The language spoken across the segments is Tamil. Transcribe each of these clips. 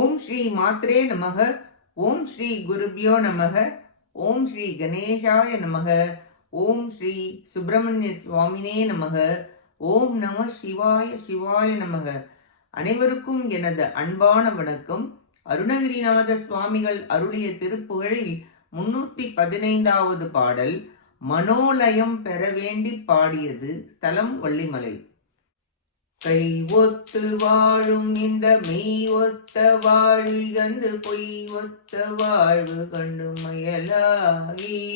ஓம் ஸ்ரீ மாத்ரே நமக. ஓம் ஸ்ரீ குருபியோ நமக. ஓம் ஸ்ரீ கணேசாய நமக. ஓம் ஸ்ரீ சுப்பிரமணிய சுவாமினே நமக. ஓம் நம சிவாய சிவாய நமக. அனைவருக்கும் எனது அன்பான வணக்கம். அருணகிரிநாத சுவாமிகள் அருளிய திருப்புகழில் முன்னூத்தி பதினைந்தாவது பாடல் மனோலயம் பெற வேண்டி பாடியது ஸ்தலம் வள்ளிமலை. கை ஒத்து வாழும் இந்த மெய் ஒத்த வாழிகந்து பொய் ஒத்த வாழ்வு கண்டு மயலாகி.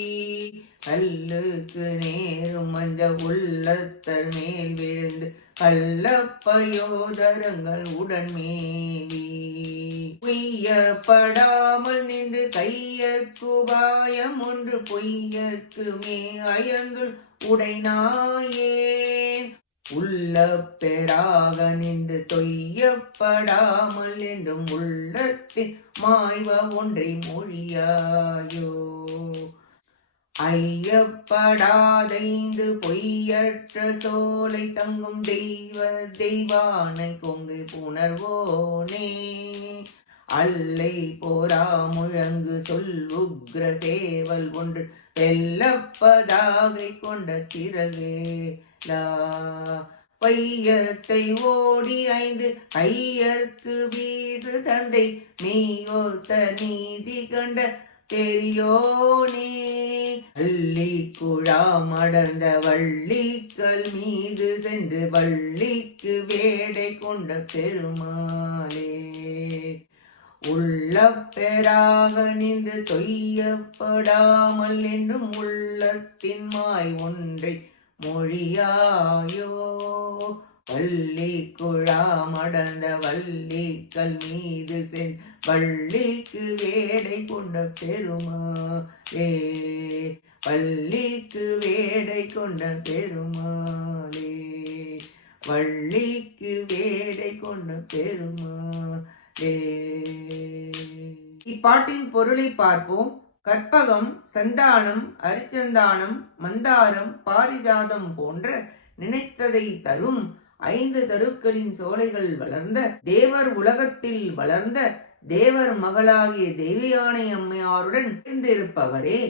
கல்லுக்கு நேரும் அந்த உள்ளத்தர் மேல் விழுந்து கள்ளப்பயோதரங்கள் உடன் மேவி. பொய்யப்படாமல் நின்று கையற்கு கையற்குபாயம் ஒன்று பொய்யற்கு மே அயங்குள் உடைநாயே உள்ள பெறாக நின்று தொய்யப்படாமல் என்றும் உள்ளத்தில் மாய்வ ஒன்றை மொழியாயோ. ஐயப்படாதைந்து பொய்யற்ற சோலை தங்கும் தெய்வ தெய்வானை கொங்கு புணர்வோனே. அல்லை போரா முழங்கு சொல் உக்ர சேவல் ஒன்று. வெல்லப்பதாகை கொண்ட திறவே லா பையத்தை ஓடி ஐந்து ஐயர்க்கு வீசு தந்தை. மீயோத்த நீதி கண்ட பெரியோனே. அள்ளி குழாம் அடர்ந்த வள்ளிக்கல் மீது சென்று வள்ளிக்கு வேடை கொண்ட பெருமாளே. உள்ள பெறாக நின்று தொய்யப்படாமல் என்னும் உள்ளத்தின் மாய் ஒன்றை மொழியாயோ? வள்ளி குழாமடர்ந்த வள்ளிக்கல் மீது சென் வள்ளிக்கு வேடை கொண்ட பெருமாளே. வள்ளிக்கு வேடை கொண்ட பெருமாளே. வள்ளிக்கு வேடை கொண்ட பெருமாளே. இப்பாட்டின் பொருளை பார்ப்போம். கற்பகம் சந்தானம் அரிச்சந்தானம் மந்தாரம் பாரிஜாதம் போன்ற நினைத்ததை தரும் ஐந்து தருக்களின் சோலைகள் வளர்ந்த தேவர் உலகத்தில் வளர்ந்த தேவர் மகளாகிய தேவியானை அம்மையாருடன் இருந்திருப்பவரே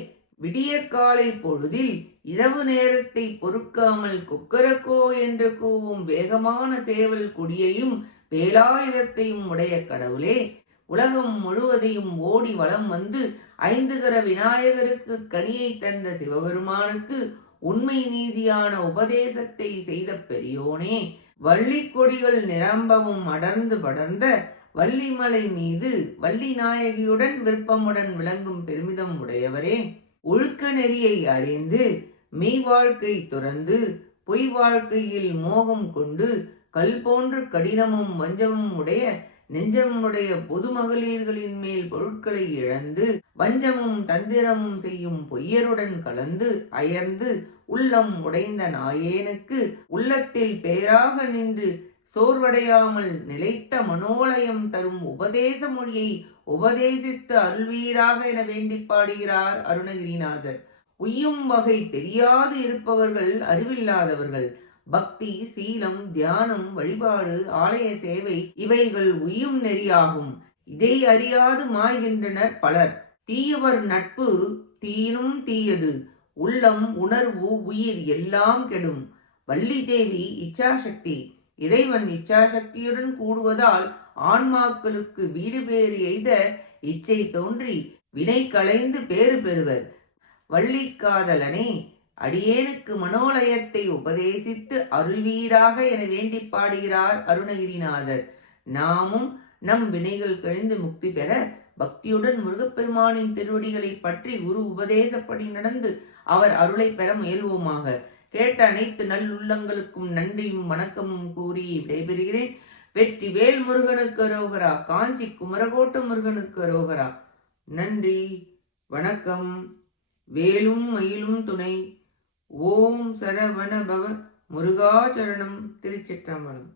விடியற்காலை பொழுதில் இரவு நேரத்தை பொறுக்காமல் கொக்கரக்கோ என்று கூவும் வேகமான சேவல் கொடியையும் வேலாயுதத்தையும் உடைய கடவுளே உலகம் முழுவதையும் ஓடி வளம் வந்து ஐந்துகர விநாயகருக்கு கனியை தந்த சிவபெருமானுக்கு உண்மை நீதியான உபதேசத்தை செய்த பெரியோனே வள்ளி கொடிகள் நிரம்பவும் அடர்ந்து படர்ந்த வள்ளிமலை மீது வள்ளி நாயகியுடன் விருப்பமுடன் விளங்கும் பெருமிதம் உடையவரே ஒழுக்க நெறியை அறிந்து மெய் வாழ்க்கை துறந்து பொய் வாழ்க்கையில் மோகம் கொண்டு கல் போன்று கடினமும் வஞ்சமும் உடைய நெஞ்சமுடைய பொது மகளிர்களின் மேல் பொருட்களை இழந்து வஞ்சமும் தந்திரமும் செய்யும் பொய்யருடன் கலந்து அயர்ந்து உள்ளம் உடைந்த நாயேனுக்கு உள்ளத்தில் பேராக நின்று சோர்வடையாமல் நிலைத்த மனோலயம் தரும் உபதேச மொழியை உபதேசித்து அருள்வீராக என வேண்டி பாடுகிறார் அருணகிரிநாதர். உய்யும் வகை தெரியாது இருப்பவர்கள் அறிவில்லாதவர்கள். பக்தி சீலம் தியானம் வழிபாடு ஆலய சேவை இவைகள் உயும் நெறியாகும். இதை அறியாது மாய்கின்றனர் பலர். தீயவர் நட்பு தீனும் தீயது. உள்ளம் உணர்வு உயிர் எல்லாம் கெடும். வள்ளி தேவி இச்சாசக்தி. இறைவன் இச்சாசக்தியுடன் கூடுவதால் ஆன்மாக்களுக்கு வீடு பேறு எய்த இச்சை தோன்றி வினை களைந்து பேறு பெறுவர். வள்ளிக்காதலனே அடியேனுக்கு மனோலயத்தை உபதேசித்து அருள்வீராக என வேண்டி பாடுகிறார் அருணகிரிநாதர். நாமும் நம் வினைகள் கழிந்து முக்தி பெற பக்தியுடன் முருகப்பெருமானின் திருவடிகளை பற்றி குரு உபதேசப்படி நடந்து அவர் அருளை பெற முயல்வோமாக. கேட்ட அனைத்து நல்லுள்ளங்களுக்கும் நன்றியும் வணக்கமும் கூறி விடைபெறுகிறேன். வெற்றி வேல் முருகனுக்கு அரோகரா காஞ்சி குமரகோட்ட முருகனுக்கு அரோகரா. நன்றி வணக்கம். வேலும் மயிலும் துணை. ஓம் சரவண பவ முருகாச்சரணம் திருச்சிற்றம்பலம்.